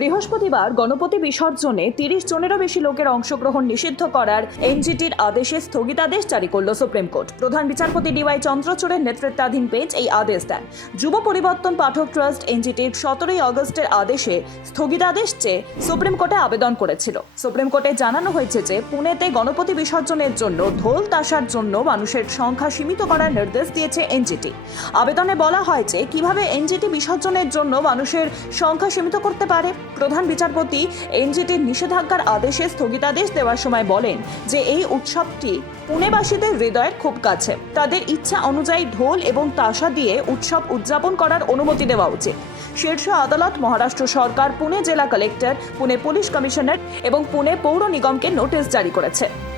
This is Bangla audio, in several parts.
বৃহস্পতিবার গণপতি বিসর্জনে তিরিশ জনেরও বেশি লোকের অংশগ্রহণ নিষিদ্ধ করার এনজিটির আদেশে স্থগিতাদেশ জারি করল সুপ্রিম কোর্ট। প্রধান বিচারপতি ডিওয়াই চন্দ্রচূড়ের নেতৃত্বাধীন বেঞ্চ এই আদেশ দেন। যুব পরিবর্তন পাঠক ট্রাস্ট এনজিটির সতেরোই অগস্টের আদেশে স্থগিতাদেশ চেয়ে সুপ্রিম কোর্টে আবেদন করেছিল। সুপ্রিম কোর্টে জানানো হয়েছে যে, পুনেতে গণপতি বিসর্জনের জন্য ঢোল তাসার জন্য মানুষের সংখ্যা সীমিত করার নির্দেশ দিয়েছে এনজিটি। আবেদনে বলা হয় যে, কীভাবে এনজিটি বিসর্জনের জন্য মানুষের সংখ্যা সীমিত করতে পারে? প্রধান বিচারপতি এনজিটির নিষেধাজ্ঞার আদেশে স্থগিতাদেশ দেওয়ার সময় বলেন যে এই উৎসবটি পুনেবাসীদের হৃদয়ের খুব কাছে। তাদের ইচ্ছা অনুযায়ী ঢোল এবং তাসা দিয়ে উৎসব উদযাপন করার অনুমতি দেওয়া উচিত। শীর্ষ আদালত, মহারাষ্ট্র সরকার, পুনে জেলা কালেক্টর, পুনে পুলিশ কমিশনার এবং পুনে পৌর নিগমকে নোটিশ জারি করেছে।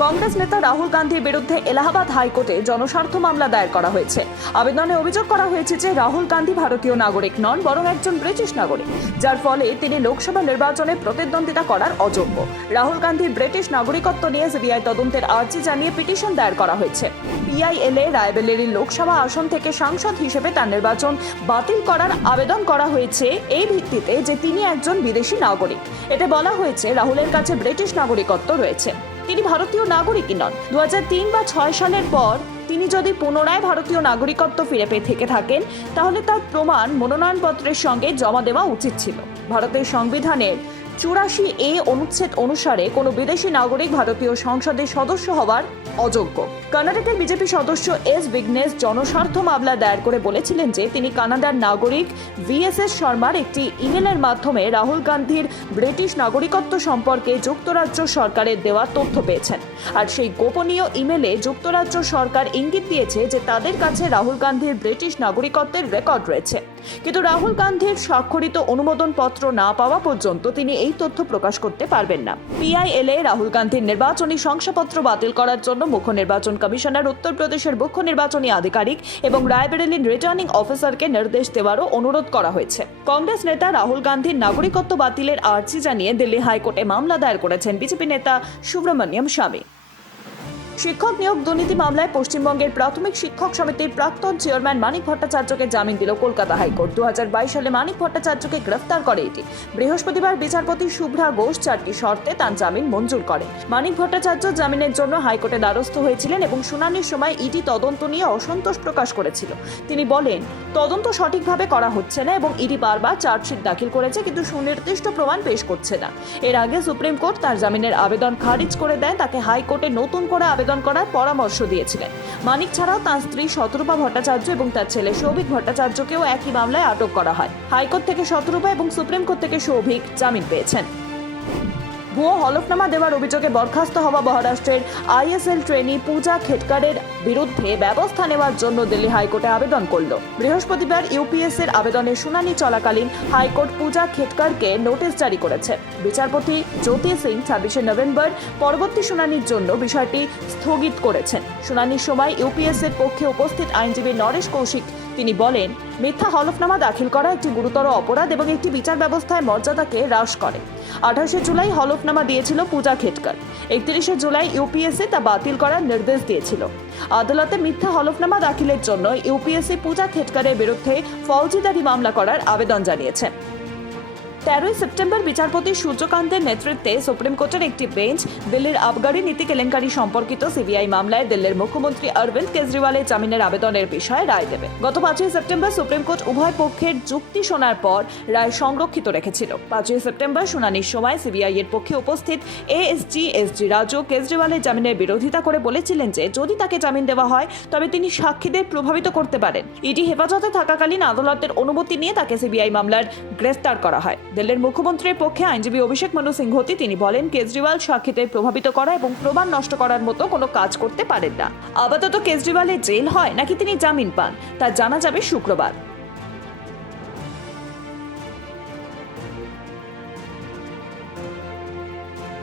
কংগ্রেস নেতা রাহুল গান্ধীর বিরুদ্ধে এলাহাবাদ হাইকোর্টে জনস্বার্থ মামলা দায়ের করা হয়েছে। আবেদনে অভিযোগ করা হয়েছে যে রাহুল গান্ধী ভারতীয় নাগরিক নন, বরং একজন ব্রিটিশ নাগরিক, যার ফলে তিনি লোকসভা নির্বাচনে প্রতিদ্বন্দ্বিতা করার অযোগ্য। রাহুল গান্ধীর ব্রিটিশ নাগরিকত্ব নিয়ে সিবিআই তদন্তের আর্জি জানিয়ে পিটিশন দায়ের করা হয়েছে। পিআইএলএ রায়বেলেরির লোকসভা আসন থেকে সাংসদ হিসেবে তার নির্বাচন বাতিল করার আবেদন করা হয়েছে এই ভিত্তিতে যে তিনি একজন বিদেশি নাগরিক। এতে বলা হয়েছে, রাহুলের কাছে ব্রিটিশ নাগরিকত্ব রয়েছে। তিনি ভারতীয় নাগরিকই নন। দু হাজার তিন বা ছয় সালের পর তিনি যদি পুনরায় ভারতীয় নাগরিকত্ব ফিরে পেয়ে থেকে থাকেন, তাহলে তার প্রমাণ মনোনয়নপত্রের সঙ্গে জমা দেওয়া উচিত ছিল। ভারতের সংবিধানের চুরাশি এ অনুচ্ছেদ অনুসারে কোনো বিদেশি নাগরিক ভারতীয় সংসদের সদস্য হওয়ার অযোগ্য। কর্ণাটকের বিজেপি সদস্য এস বিঘ্নেশ জনস্বার্থ মামলা দায়ের করে বলেছিলেন যে তিনি কানাডার নাগরিক ভিএসএস শর্মার একটি ইমেলের মাধ্যমে রাহুল গান্ধীর ব্রিটিশ নাগরিকত্ব সম্পর্কে যুক্তরাজ্য সরকারের দেওয়া তথ্য পেয়েছেন। আর সেই গোপনীয় ইমেলে যুক্তরাজ্য সরকার ইঙ্গিত দিয়েছে যে তাদের কাছে রাহুল গান্ধীর ব্রিটিশ নাগরিকত্বের রেকর্ড রয়েছে। কিন্তু রাহুল গান্ধীর স্বাক্ষরিত অনুমোদন পত্র না পাওয়া পর্যন্ত তিনি এই তথ্য প্রকাশ করতে পারবেন না। পিআইএলএ রাহুল গান্ধীর নির্বাচনী শংসাপত্র বাতিল করার জন্য মুখ্য নির্বাচন কমিশনার উত্তরপ্রদেশের মুখ্য নির্বাচনী আধিকারিক এবং রায়বেরেলির রিটার্নিং অফিসারকে নির্দেশ দেওয়ারও অনুরোধ করা হয়েছে। কংগ্রেস নেতা রাহুল গান্ধীর নাগরিকত্ব বাতিলের আর্জি জানিয়ে দিল্লি হাইকোর্টে মামলা দায়ের করেছেন বিজেপি নেতা সুব্রমণ্যম স্বামী। শিক্ষক নিয়োগ দুর্নীতি মামলায় পশ্চিমবঙ্গের প্রাথমিক শিক্ষক সমিতির প্রাক্তন চেয়ারম্যান মানিক ভট্টাচার্যকে জামিন দিল কলকাতা হাইকোর্ট। দু সালে মানিক ভট্টাচার্যকে গ্রেফতার করে এটি। বৃহস্পতিবার বিচারপতি শুভ্রা ঘোষ চারটি শর্তে তার জামিন মঞ্জুর করে মানিক ভট্টাচার্য জামিনের জন্য হাইকোর্টে দ্বারস্থ হয়েছিলেন এবং শুনানির সময় ইডি তদন্ত নিয়ে অসন্তোষ প্রকাশ করেছিল। তিনি বলেন, তদন্ত সঠিকভাবে করা হচ্ছে না এবং ইডি বারবার চার্জশিট দাখিল করেছে কিন্তু সুনির্দিষ্ট প্রমাণ পেশ করছে না। এর আগে সুপ্রিম কোর্ট তার জামিনের আবেদন খারিজ করে দেয়। তাকে হাইকোর্টে নতুন করে আবেদন করার পরামর্শ দিয়েছিলেন। মানিক ছাড়াও তার স্ত্রী শতরূপা ভট্টাচার্য এবং তার ছেলে সৌভিক ভট্টাচার্যকেও একই মামলায় আটক করা হয়। হাইকোর্ট থেকে শতরূপা এবং সুপ্রিম কোর্ট থেকে সৌভিক জামিন পেয়েছেন। ভুয়ো হলফনামা দেওয়ার অভিযোগে বরখাস্ত হওয়া মহারাষ্ট্রের আইএসএল ট্রেনি পূজা খেটকারের বিরুদ্ধে ব্যবস্থা নেওয়ার জন্য দিল্লি হাইকোর্টে আবেদন করল। বৃহস্পতিবার ইউপিএস এর আবেদনের শুনানি চলাকালীন হাইকোর্ট পূজা খেটকারকে নোটিশ জারি করেছে। বিচারপতি জ্যোতি সিং ছাব্বিশে নভেম্বর পরবর্তী শুনানির জন্য বিষয়টি স্থগিত করেছেন। শুনানির সময় ইউপিএস এর পক্ষে উপস্থিত আইনজীবী নরেশ কৌশিক তিনি বলেন, মিথ্যা হলফনামা দাখিল করা একটি গুরুতর অপরাধ এবং একটি বিচার ব্যবস্থায় মর্যাদাকে হ্রাস করে। আঠাশে জুলাই হলফনামা দিয়েছিল পূজা খেটকার। একত্রিশে জুলাই ইউপিএসসি তা বাতিল করার নির্দেশ দিয়েছিল। আদালতে মিথ্যা হলফনামা দাখিলের জন্য ইউপিএসসি পূজা খেটকারের বিরুদ্ধে ফৌজিদারি মামলা করার আবেদন জানিয়েছে। তেরোই সেপ্টেম্বর বিচারপতি সূর্যকান্তের নেতৃত্বে সুপ্রিম কোর্টের একটি বেঞ্চ দিল্লির আবগারি নীতি কেলেঙ্কারি সম্পর্কিত সিবিআই মামলায় দিল্লির মুখ্যমন্ত্রী অরবিন্দ কেজরিওয়ালের জামিনের আবেদনের বিষয়ে রায় দেবে। গত পাঁচই সেপ্টেম্বর সুপ্রিম কোর্ট উভয় পক্ষের যুক্তি শোনার পর রায় সংরক্ষিত রেখেছিল। পাঁচই সেপ্টেম্বর শুনানির সময় সিবিআই এর পক্ষে উপস্থিত এএসজি, এসজি রাজু কেজরিওয়ালের জামিনের বিরোধিতা করে বলেছিলেন যে, যদি তাকে জামিন দেওয়া হয়, তবে তিনি সাক্ষীদের প্রভাবিত করতে পারেন। ইডি হেফাজতে থাকাকালীন আদালতের অনুমতি নিয়ে তাকে সিবিআই মামলার গ্রেফতার করা হয়। দিল্লির মুখ্যমন্ত্রীর পক্ষে আইনজীবী অভিষেক মনু সিংহতি তিনি বলেন, কেজরিওয়াল সাক্ষীদের প্রভাবিত করা এবং প্রমাণ নষ্ট করার মতো কোনো কাজ করতে পারেন না। আপাতত কেজরিওয়ালের জেল হয় নাকি তিনি জামিন পান, তা জানা যাবে শুক্রবার।